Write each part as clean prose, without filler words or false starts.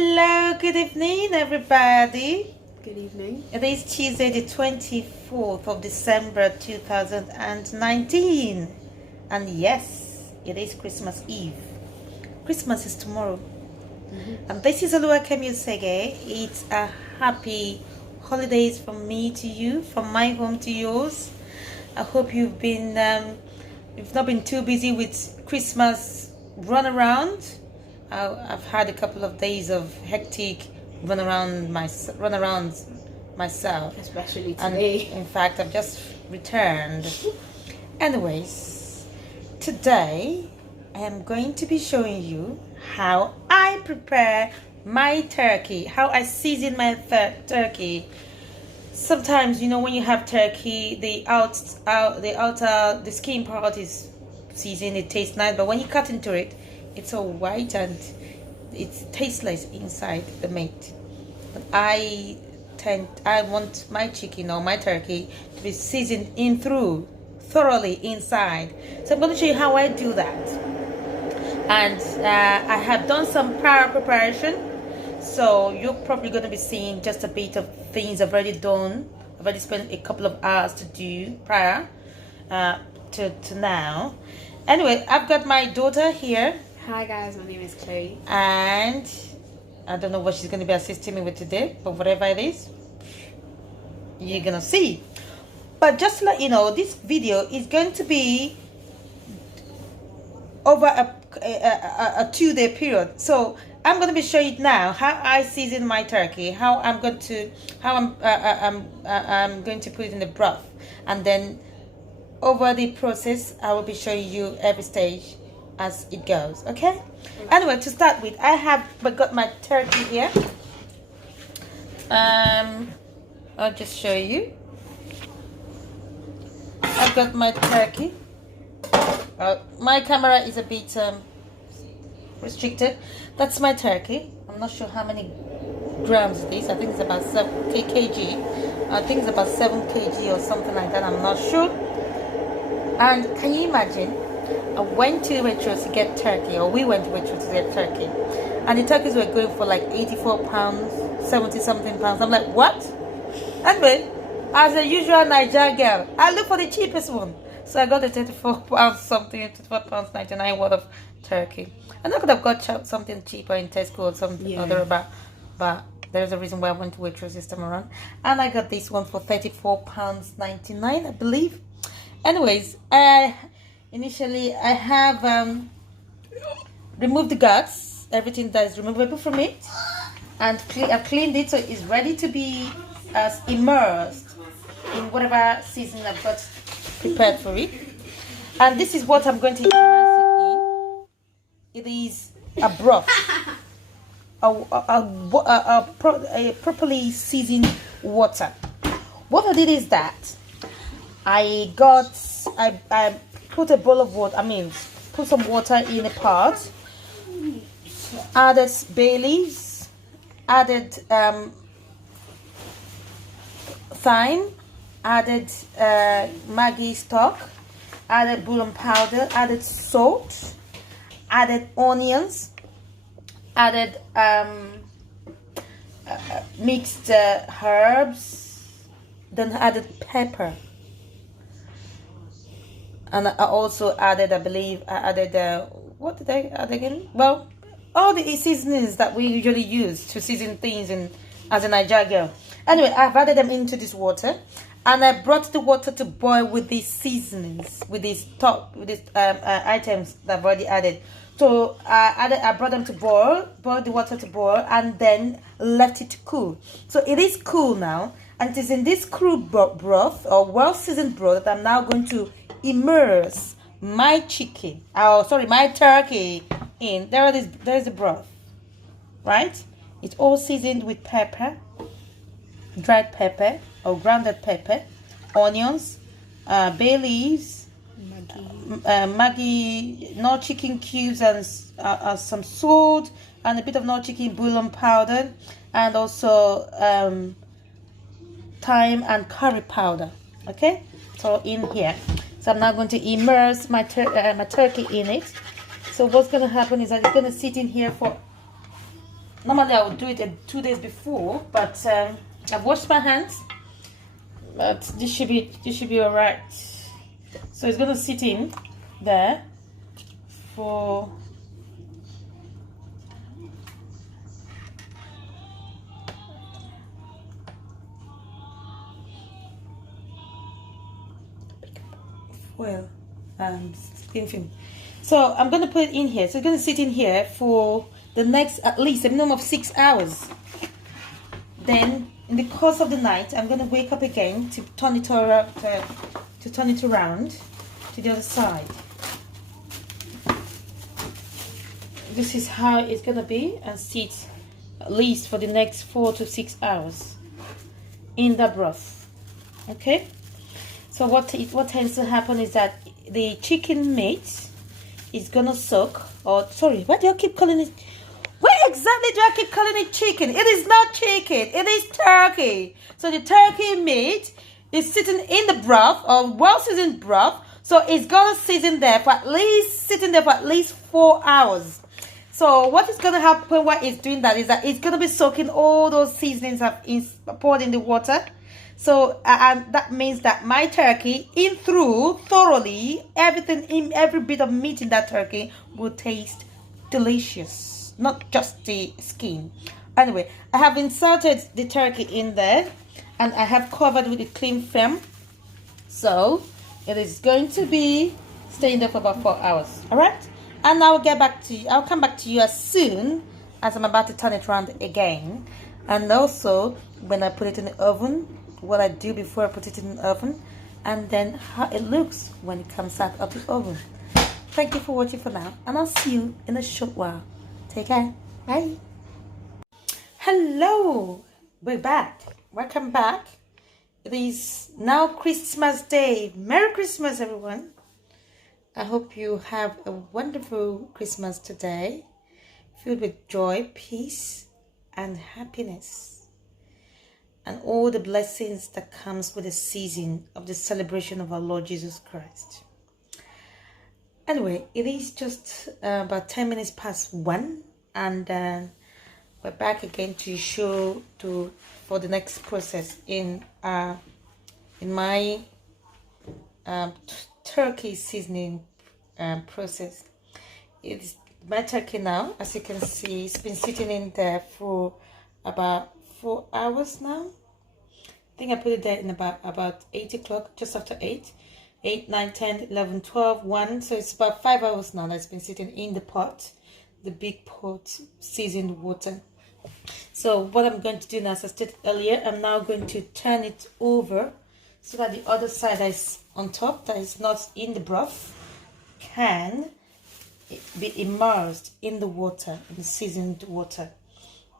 Hello, good evening, everybody. Good evening. It is Tuesday, the 24th of December 2019. And yes, it is Christmas Eve. Christmas is tomorrow. And this is Oluwakemi Osege. It's a happy holidays from me to you, from my home to yours. I hope you've not been too busy with Christmas run around. I've had a couple of days of hectic run around myself, especially today. And in fact, I've just returned. Anyways, today I am going to be showing you how I prepare my turkey, how I season my turkey. Sometimes, you know, when you have turkey, the skin part is seasoned, it tastes nice, but when you cut into it, it's all white and it's tasteless inside the meat. But I want my chicken or my turkey to be seasoned in through, thoroughly inside. So I'm going to show you how I do that. And I have done some prior preparation, so you're probably going to be seeing just a bit of things I've already done. I've already spent a couple of hours to do prior to now. Anyway, I've got my daughter here. Hi guys, my name is Chloe. And I don't know what she's going to be assisting me with today, but whatever it is, you're going to see. But just to let you know, this video is going to be over a 2-day period. So I'm going to be showing you now how I season my turkey, how I'm going to put it in the broth, and then over the process I will be showing you every stage as it goes. Okay. Anyway, to start with, I have got my turkey here. I'll just show you. I've got my turkey. My camera is a bit restricted. That's my turkey. I'm not sure how many grams it is. I think it's about 7 kg. I think it's about 7 kg or something like that. I'm not sure. And can you imagine? I went to Waitrose to get turkey, or we went to Waitrose to get turkey, and the turkeys were going for like 84 pounds, 70 something pounds. I'm like, what? Anyway, as a usual Niger girl, I look for the cheapest one, so I got the 34 pounds something, 24 pounds 99 worth of turkey. And I could have got something cheaper in Tesco or something other about, but there's a reason why I went to Waitrose this time around, and I got this one for 34 pounds 99, I believe. Anyways, initially I have removed the guts, everything that is removable from it, and I've cleaned it so it's ready to be immersed in whatever season I've got prepared for it. And this is what I'm going to immerse it in. It is a broth, a properly seasoned water. What I did is that I put a bowl of water, put some water in a pot, added bay leaves, added thyme, added Maggi stock, added bouillon powder, added salt, added onions, added mixed herbs, then added pepper. And I also added, what did I add again? Well, all the seasonings that we usually use to season things as a Niger girl. Anyway, I've added them into this water, and I brought the water to boil with these seasonings, with these items that I've already added. So I brought them to boil the water to boil, and then left it to cool. So it is cool now, and it is in this cool broth, or well-seasoned broth, that I'm now going to immerse my my turkey in. There is the broth, right? It's all seasoned with pepper, dried pepper or grounded pepper, onions, bay leaves, Maggi, Knorr chicken cubes, and some salt, and a bit of Knorr chicken bouillon powder, and also thyme and curry powder. Okay, so in here. So I'm now going to immerse my turkey in it. So what's going to happen is that it's going to sit in here for Normally I would do it 2 days before, but I've washed my hands. But this should be all right. So it's gonna sit in there for thin film. So I'm gonna put it in here. So it's gonna sit in here for the next at least a minimum of 6 hours. Then in the course of the night, I'm gonna wake up again to turn it around, to the other side. This is how it's gonna be, and sit at least for the next 4 to 6 hours in the broth. Okay. So what tends to happen is that the chicken meat is gonna soak. Or sorry, why do I keep calling it? Why exactly do I keep calling it chicken? It is not chicken. It is turkey. So the turkey meat is sitting in the broth, or well seasoned broth. So it's gonna sitting there for at least 4 hours. So what is gonna happen while it's doing that is that it's gonna be soaking all those seasonings have poured in the water. So and that means that my turkey in through thoroughly everything in every bit of meat in that turkey will taste delicious, not just the skin. Anyway, I have inserted the turkey in there, and I have covered with a cling film. So it is going to be staying there for about 4 hours. All right, and I'll get back to you. I'll come back to you as soon as I'm about to turn it around again, and also when I put it in the oven, what I do before I put it in the oven, and then how it looks when it comes out of the oven. Thank you for watching for now, and I'll see you in a short while. Take care. Bye. Hello, we're back. Welcome back. It is now Christmas Day. Merry Christmas, everyone. I hope you have a wonderful Christmas today, filled with joy, peace, and happiness, and all the blessings that comes with the season of the celebration of our Lord Jesus Christ. Anyway, it is just about 10 minutes past 1, and we're back again to show for the next process in my turkey seasoning process. It's my turkey now, as you can see, it's been sitting in there for about 4 hours now. I think I put it there in about 8 o'clock, just after 8, 9, 10, 11, 12, 1. So it's about 5 hours now that's been sitting in the pot, the big pot, seasoned water. So what I'm going to do now, as I stated earlier, I'm now going to turn it over so that the other side that is on top, that is not in the broth, can be immersed in the water, in the seasoned water.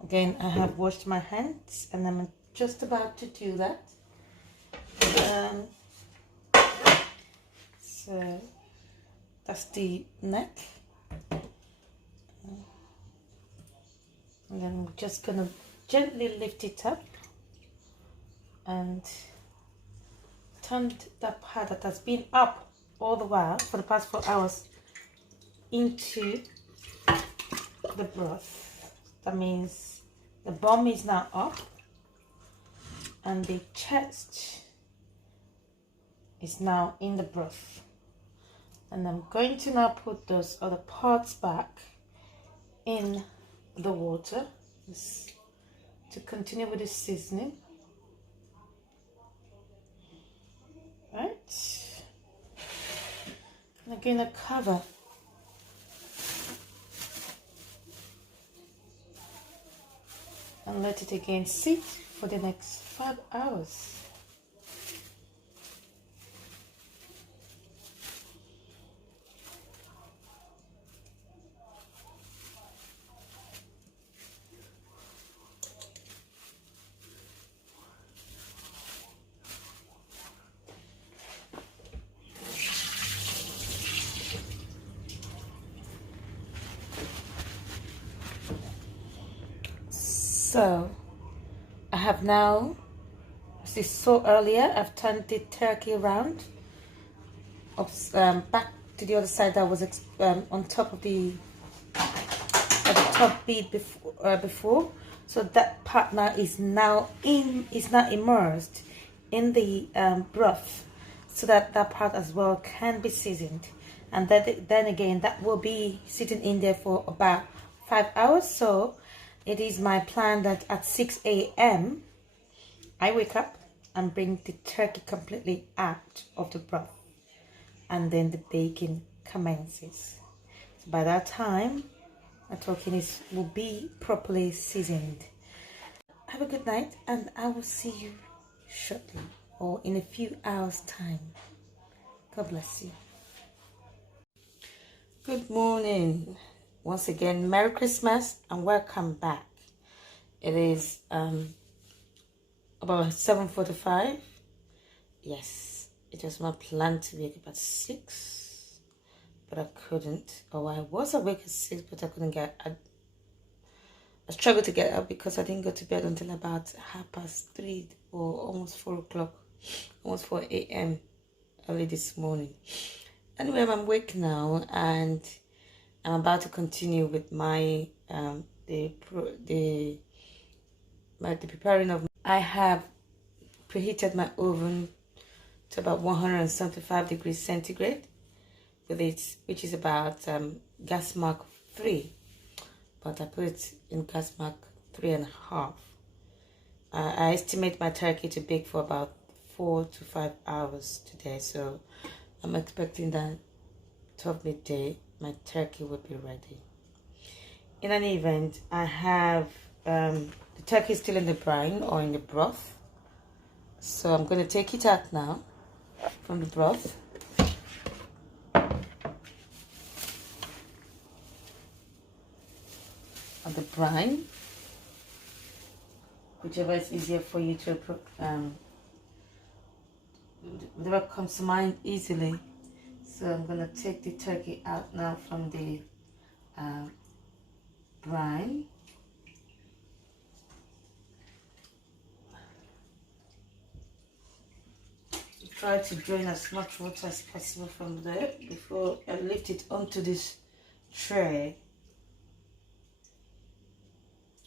Again, I have washed my hands, and I'm just about to do that. So that's the neck, and then I'm just gonna gently lift it up and turn that part that has been up all the while for the past 4 hours into the broth. That means the bum is now up and the chest is now in the broth. And I'm going to now put those other parts back in the water to continue with the seasoning. Right. And again, a cover. And let it again sit for the next 5 hours. So I have now, as you saw earlier, I've turned the turkey around back to the other side that was on top of the top bit before, so that part now is now immersed in the broth, so that that part as well can be seasoned. And then again, that will be sitting in there for about 5 hours. So it is my plan that at 6 a.m. I wake up and bring the turkey completely out of the broth, and then the baking commences. So by that time, my turkey will be properly seasoned. Have a good night, and I will see you shortly or in a few hours time. God bless you. Good morning. Once again, Merry Christmas and welcome back. It is about 7:45. Yes, it was my plan to wake up at 6, but I couldn't. Or I was awake at 6, but I couldn't get. I struggled to get up because I didn't go to bed until about 3:30 or almost 4 o'clock, almost 4 a.m. early this morning. Anyway, I'm awake now, and I'm about to continue with my the preparing of. I have preheated my oven to about 175 degrees centigrade with it, which is about gas mark 3, but I put it in gas mark 3.5. I estimate my turkey to bake for about 4 to 5 hours today, so I'm expecting that 12 midday my turkey will be ready. In an event, I have the turkey still in the brine or in the broth, so I'm going to take it out now from the broth. Or the brine, whichever is easier for you to whatever comes to mind easily. So I'm going to take the turkey out now from the brine. Try to drain as much water as possible from there before I lift it onto this tray.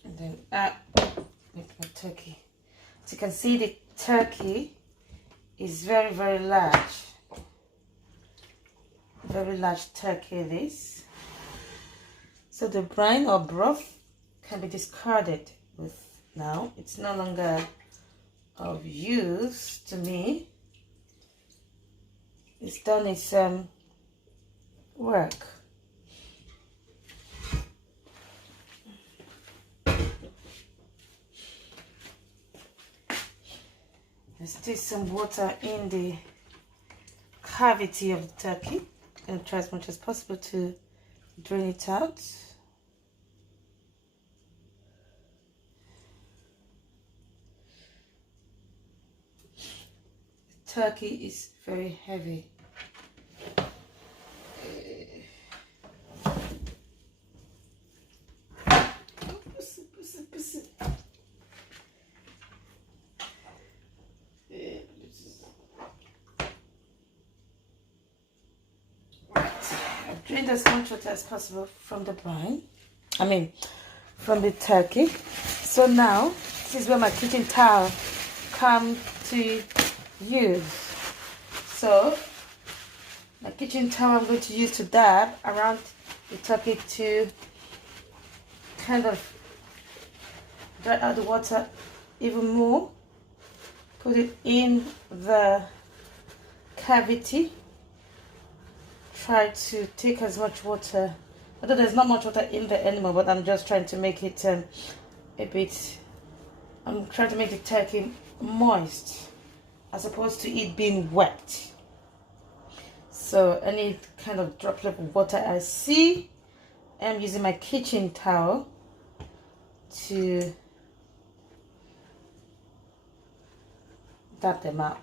And then make my turkey. As you can see, the turkey is very, very large. Very large turkey it is. So the brine or broth can be discarded with now. It's no longer of use to me. It's done its work. There's still some water in the cavity of the turkey. I'm going to try as much as possible to drain it out. The turkey is very heavy. Drain as much water as possible from the brine. From the turkey. So now, this is where my kitchen towel come to use. So, my kitchen towel I'm going to use to dab around the turkey to kind of dry out the water even more. Put it in the cavity. Try to take as much water, although there's not much water in there anymore, but I'm just trying to make it I'm trying to make the turkey moist as opposed to it being wet. So any kind of droplet of water I see, I'm using my kitchen towel to dab them out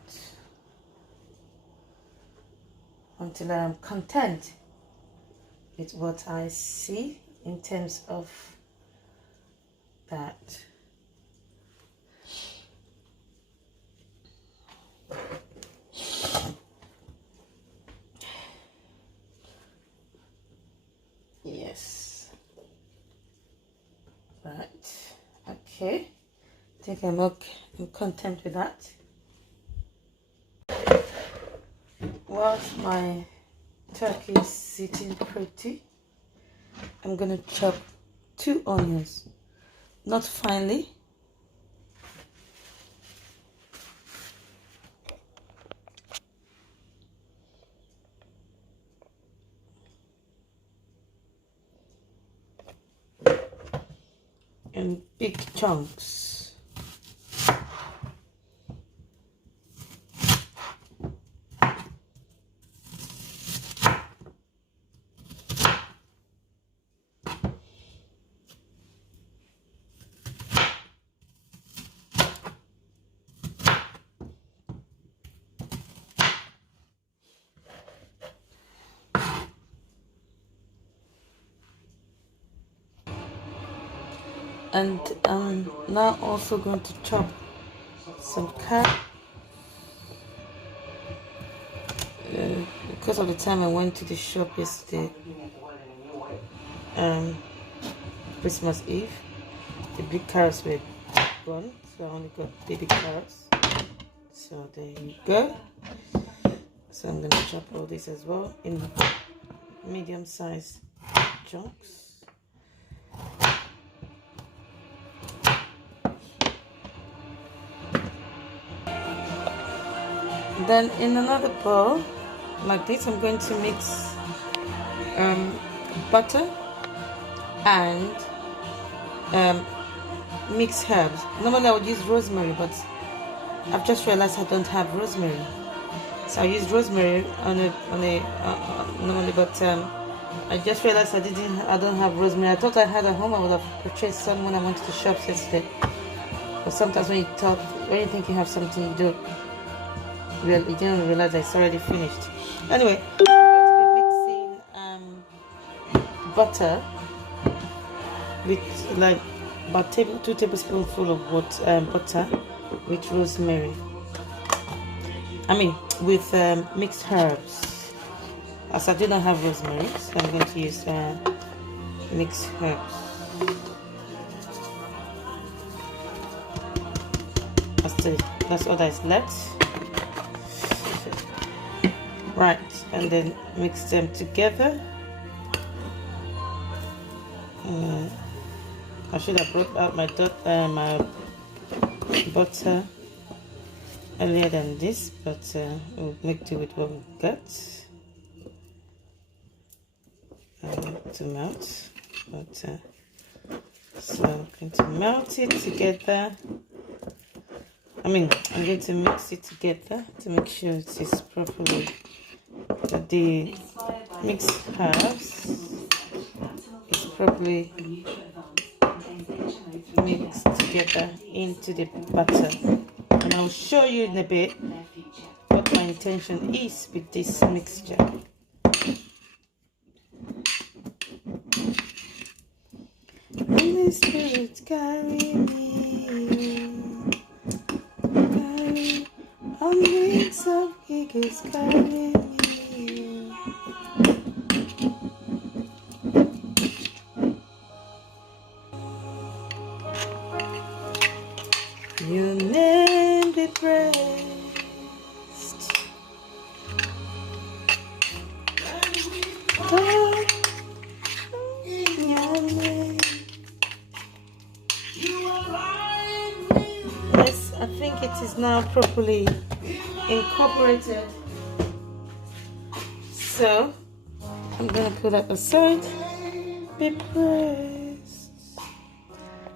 until I am content with what I see in terms of that. Yes. Okay, I think I'm content with that. Whilst my turkey is sitting pretty, I'm gonna chop 2 onions, not finely. In big chunks. And I'm now also going to chop some carrot. Because of the time I went to the shop yesterday, Christmas Eve, the big carrots were gone, so I only got baby carrots. So there you go. So I'm going to chop all this as well in medium-sized chunks. Then in another bowl like this, I'm going to mix butter and mixed herbs. Normally I would use rosemary, but I've just realized I don't have rosemary, so I use rosemary normally, but I just realized I don't have rosemary. I thought I had at home. I would have purchased some when I went to the shops yesterday. But sometimes when you think you have something, you don't realize it's already finished. Anyway, I'm going to be mixing butter with like about 2 tablespoonfuls of butter with rosemary. With mixed herbs. As I do not have rosemary, so I'm going to use mixed herbs. That's all that is left. Right, and then mix them together. I should have brought out my butter earlier than this, but we'll make do with what we've got. To melt, so I'm going to melt it together. I'm going to mix it together to make sure it is properly, that the mixed herbs is properly mixed together into the butter. And I'll show you in a bit what my intention is with this mixture. Holy Spirit, carry me, carry on wings of eagles, carry me. Your name be praised. Oh, your name. Yes, I think it is now properly incorporated. So I'm gonna put that aside. Be praised.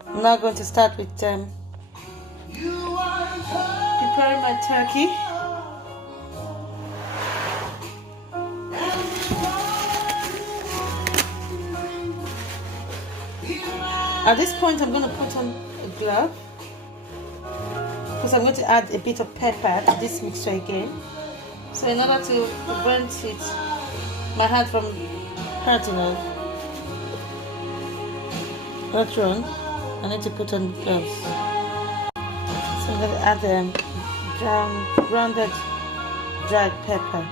I'm now going to start with preparing my turkey. At this point, I'm going to put on a glove because I'm going to add a bit of pepper to this mixture again. So in order to prevent my hand from hurting later on, I need to put on gloves. So I'm going to add grounded dried pepper.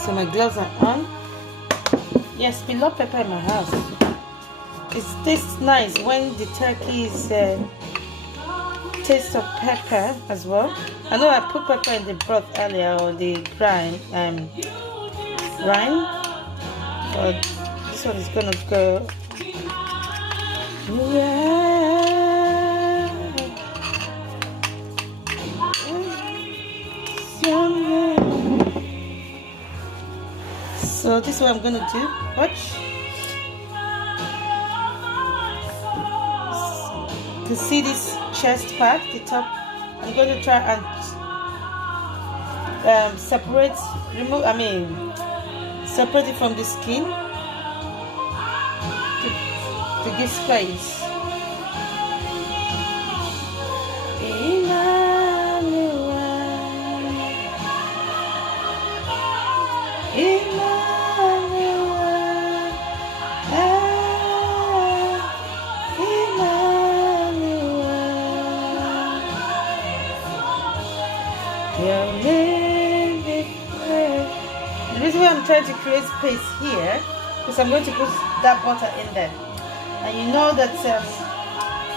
So my gloves are on. Yes, we love pepper in my house. it tastes nice when the turkey is taste of pepper as well. I know I put pepper in the broth earlier, or the brine, but this one is gonna go. So this is what I'm gonna do. Watch. You see this chest part, the top. I'm going to try and separate it from the skin to give space. The reason why I'm trying to create space here, because I'm going to put that butter in there, and you know that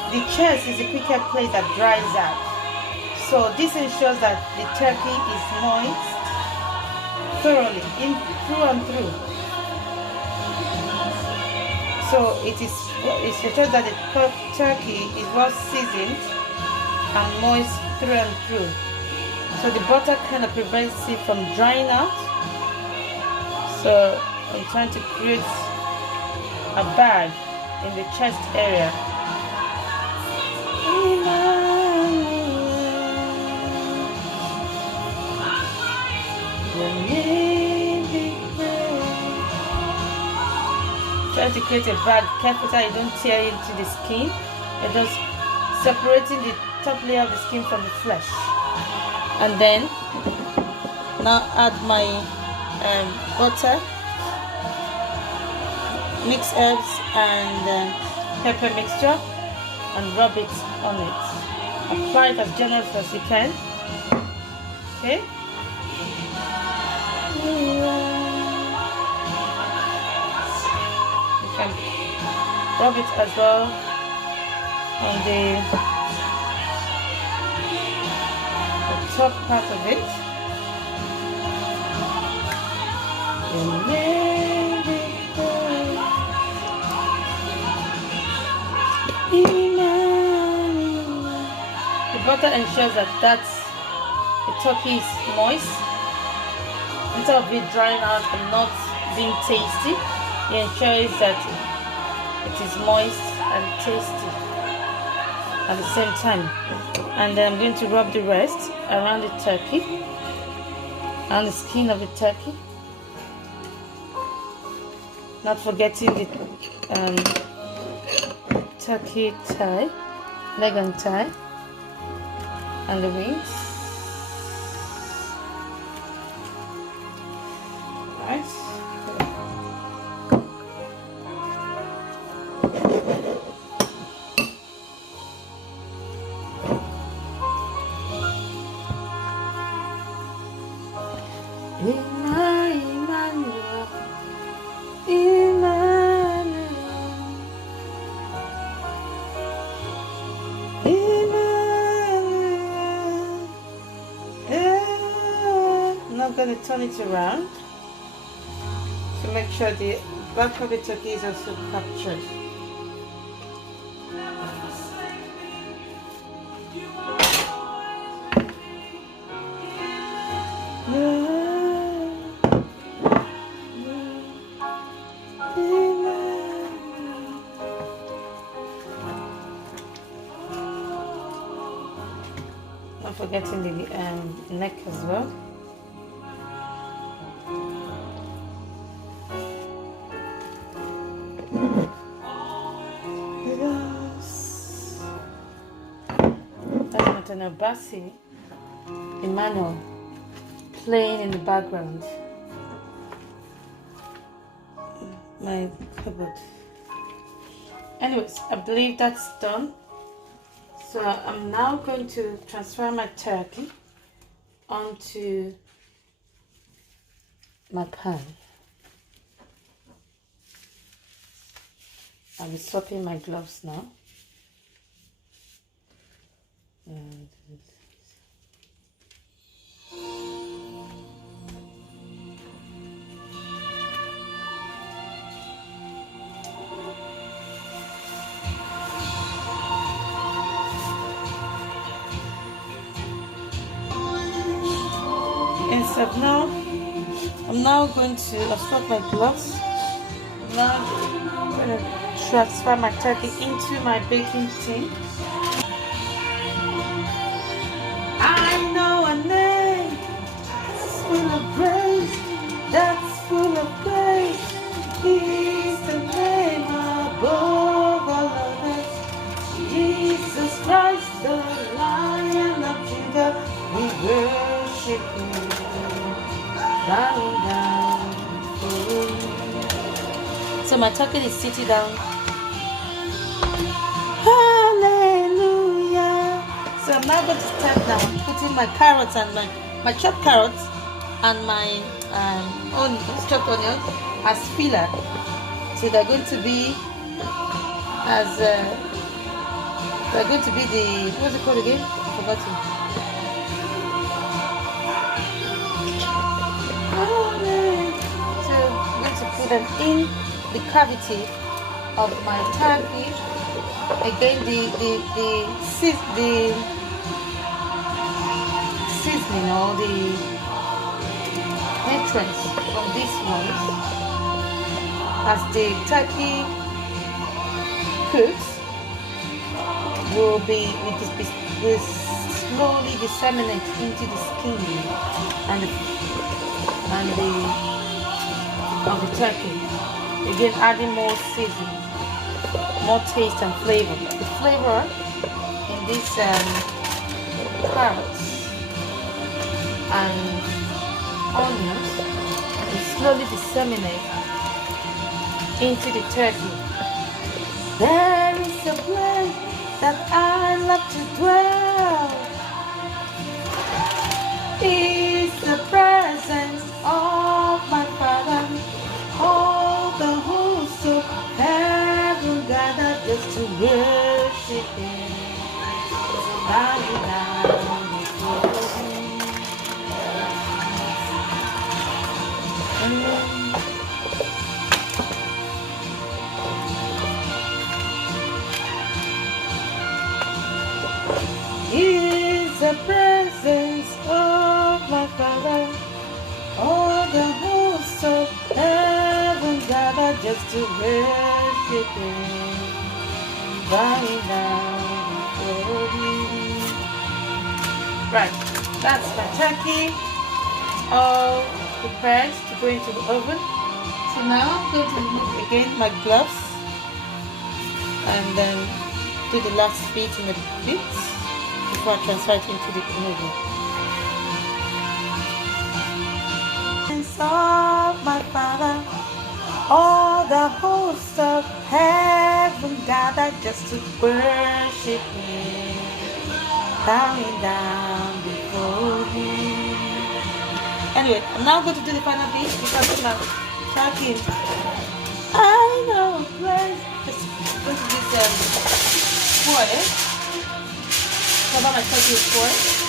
the chest is a quicker place that dries out, so this ensures that the turkey is moist thoroughly through and through. So it ensures that the turkey is well seasoned and moist through and through. So the butter kind of prevents it from drying out. So I'm trying to create a bag in the chest area. Trying to create a bag, careful that you don't tear into the skin. You're just separating the top layer of the skin from the flesh. And then now add my butter, mix herbs and pepper mixture, and rub it on it. Apply it as generous as you can. Okay. You can rub it as well on the top part of it. The butter ensures that the turkey is moist. Instead of it drying out and not being tasty, it ensures that it is moist and tasty at the same time. And then I'm going to rub the rest around the turkey, and the skin of the turkey. Not forgetting the turkey thigh, leg and thigh, and the wings. Right. Now I'm going to turn it around to make sure the back of the turkey is also captured. Not forgetting the neck as well. That's not an Abasi, Emmanuel, playing in the background. My cupboard. Anyways, I believe that's done. So I'm now going to transfer my turkey onto my pan. I'll be swapping my gloves now. And so I'm now going to swap my gloves. Now I'm going to transfer my turkey into my baking tin. I know a name that's full of grace, that's full of grace. He's the name above all others. Jesus Christ, the Lion of Judah, we worship Him, bowing down before Him. So my turkey is sitting down. Hallelujah. So I'm now going to start now putting my carrots and my chopped carrots and my chopped onions as filler. So they're going to be as they're going to be the, what's it called again? I forgot it. So I'm going to put them in the cavity of my turkey. Again, the seasoning or the nutrients from this one, as the turkey cooks, will slowly disseminate into the skin and of the turkey. Again, adding more seasoning, more taste and flavor. The flavor in these carrots and onions will slowly disseminate into the turkey. There is a place that I love to dwell. It's the presence of my Father. All the hosts of heaven gathered just to worship Him, bowing down before Him. Is the presence of my Father. All the hosts of heaven gathered just to worship Him, bowing down before Him. Right, that's my turkey. All prepared to go into the oven. So now I'm going to remove again my gloves and then do the last bit in the bits before I transfer it into the oven. Of my Father, all the hosts of heaven gathered just to worship Him, bowing down before Him. Anyway, I'm now going to do the final bit because I'm tracking. I know a place. Just going to use foil. Cover my turkey with foil.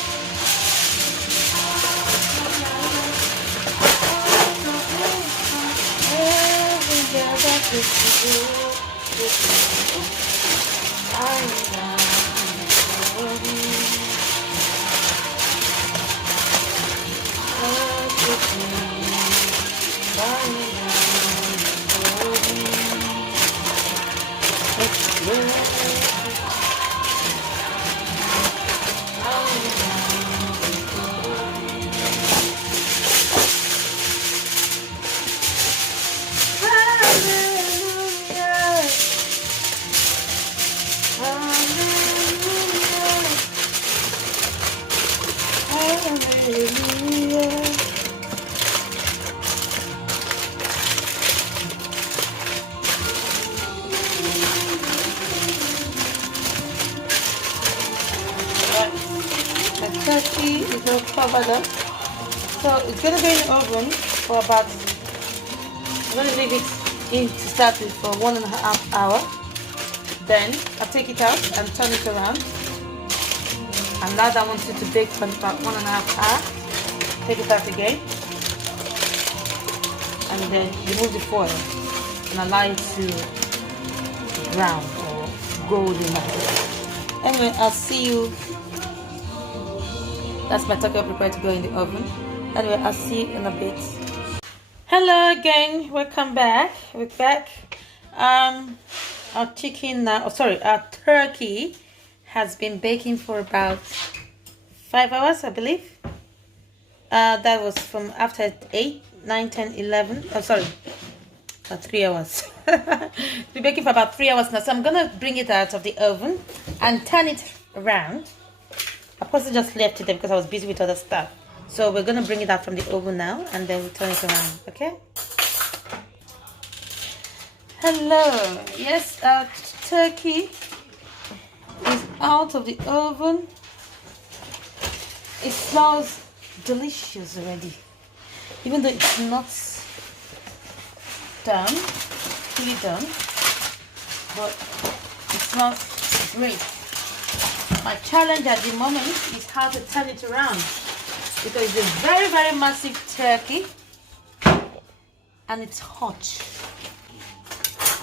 Turkey is all covered up, so it's going to be in the oven for about, I'm going to leave it in to start with for 1.5 hours. Then I take it out and turn it around. And now that I want it to bake for about 1.5 hours. Take it out again. And then remove the foil and allow it to brown or golden. Anyway, I'll see you. That's my taco prepared to go in the oven. Anyway, I'll see you in a bit. Hello again, welcome back. We're back. Our chicken now, our turkey has been baking for about 5 hours, I believe. That was from after 8, 9, 10, 11. Oh, sorry, about 3 hours. It's been baking for about 3 hours now. So I'm gonna bring it out of the oven and turn it around. I possibly just left it there because I was busy with other stuff. So we're gonna bring it out from the oven now and then we turn it around, okay? Hello, yes, our turkey is out of the oven. It smells delicious already, even though it's not done, fully done, but it smells great. My challenge at the moment is how to turn it around because it's a very, very massive turkey and it's hot.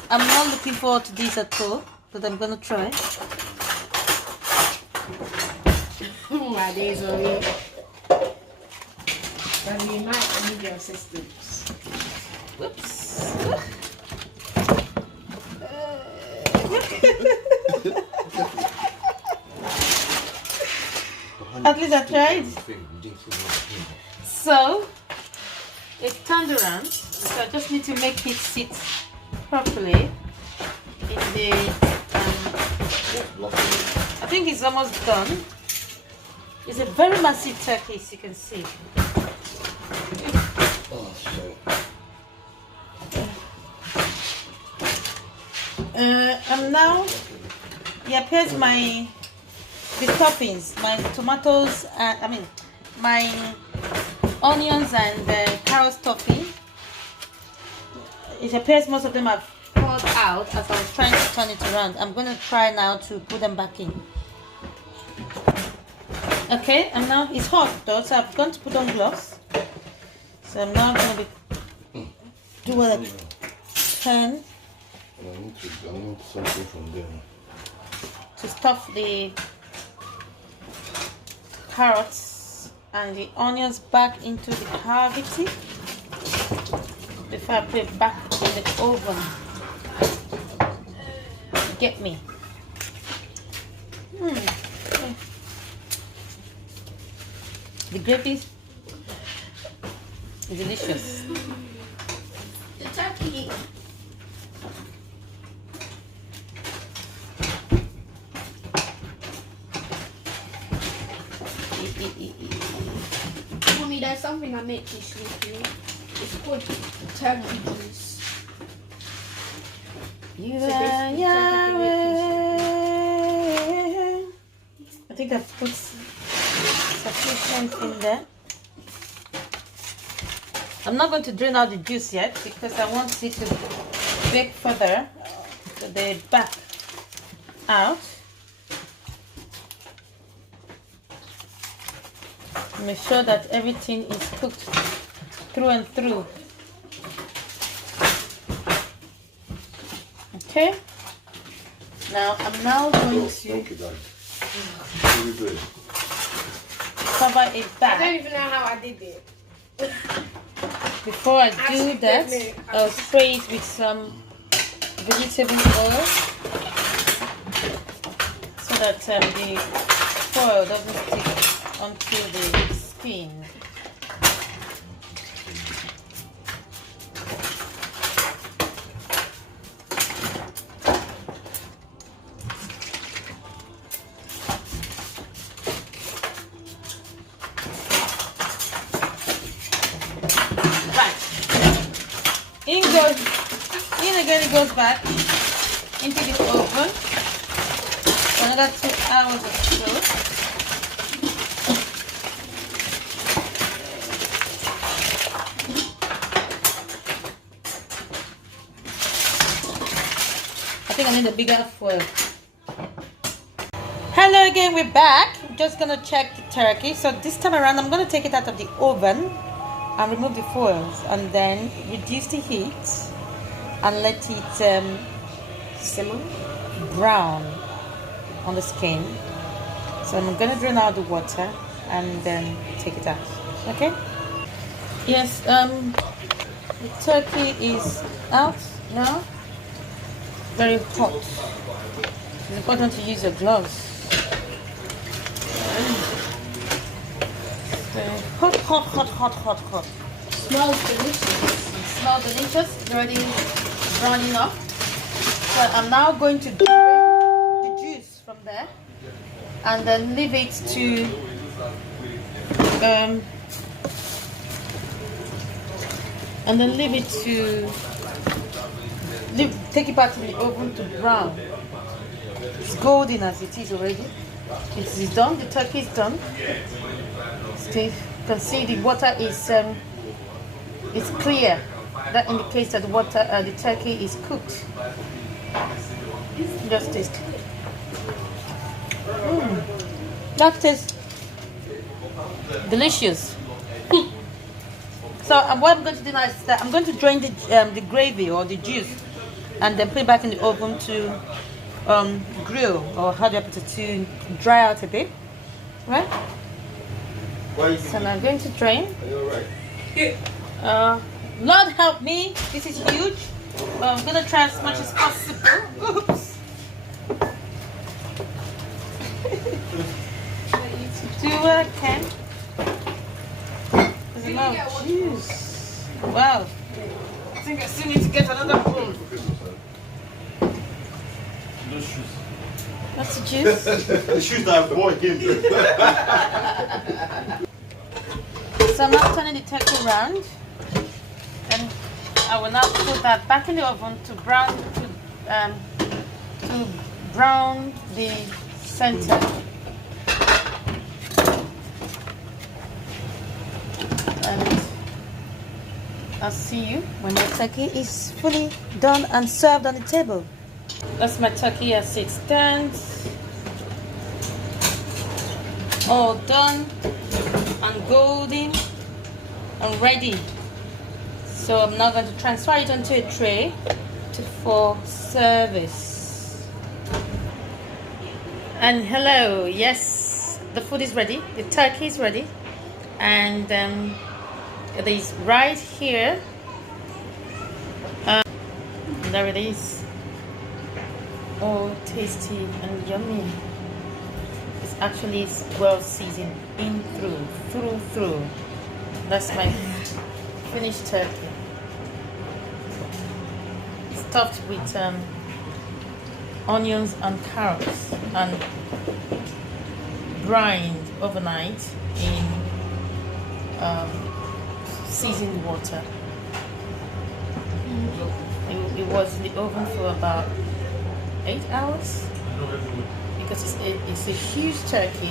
I'm not looking forward to this at all, but I'm gonna try. My days are here. But we might need your assistance. Whoops. At least I tried. So it's turned around. So I just need to make it sit properly in the. I think it's almost done. It's a very massive turkey, as you can see. And now, yeah, here's the toppings, my tomatoes, my onions and carrot topping. It appears most of them have poured out as I was trying to turn it around. I'm going to try now to put them back in. Okay, and now it's hot though, so I'm going to put on gloves. So I'm now going to be do what I can. I need something from there. To stuff the carrots and the onions back into the cavity before I put it back in the oven. Get me. Okay. The gravy is delicious. The turkey. Mommy, there's something I make you sleepy. It's called turkey juice. You So are basically, Yahweh. I think I've put sufficient in there. I'm not going to drain out the juice yet because I want it to bake further. So the back out. Make sure that everything is cooked through and through. Okay. Now I'm now going to cover it I back. don't even know how I did it. Before I do that, I'll spray it with some vegetable oil so that the foil doesn't stick onto the skin. In again, it goes back into the oven for another 2 hours or so. I think I need a bigger foil. Hello again, we're back. I'm just gonna check the turkey. So this time around, I'm gonna take it out of the oven and remove the foils, and then reduce the heat and let it Simmer. brown on the skin. So I'm gonna drain out the water and then take it out. Okay? Yes. The turkey is out now. Very hot. It's important to use your gloves. Hot, hot, hot, hot, hot, hot. Smells delicious. It smells delicious. It's already browning up. So I'm now going to drain the juice from there and then leave it to take it back to the oven to brown. It's golden as it is already. It is done. The turkey is done. You can see the water is clear. That indicates that the turkey is cooked. Just taste. That tastes delicious. So what I'm going to do now is that I'm going to drain the gravy or the juice and then put it back in the oven to grill, or how do I put it, to dry out a bit, right? So now I'm going to drain. Lord help me, this is huge. But I'm gonna try as much as possible. Oops. Do what I can. There's a lot of juice. Wow. I think I still need to get another bowl. That's the juice. The shoes that I bought again. So I'm now turning the turkey around, and I will now put that back in the oven to brown the center. And I'll see you when my turkey is fully done and served on the table. That's my turkey as it stands. All done and golden and ready. So I'm now going to transfer it onto a tray for service. And hello, yes, the food is ready. The turkey is ready, and it is right here. There it is. Oh, tasty and yummy. It's actually well seasoned in through. That's my finished turkey. Stuffed with onions and carrots and brined overnight in seasoned water. It was in the oven for about 8 hours because it's a huge turkey,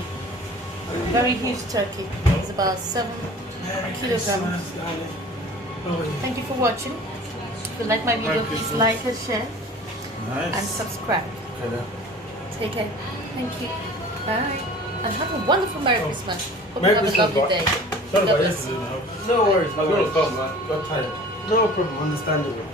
very huge turkey. It's about 7 kilograms. Thank you for watching. If you like my video, please like and share and subscribe. Take care. Thank you. Bye. And have a wonderful Merry Christmas. Hope you have a lovely day. God bless you. No worries. Got tired. No problem. Understandable.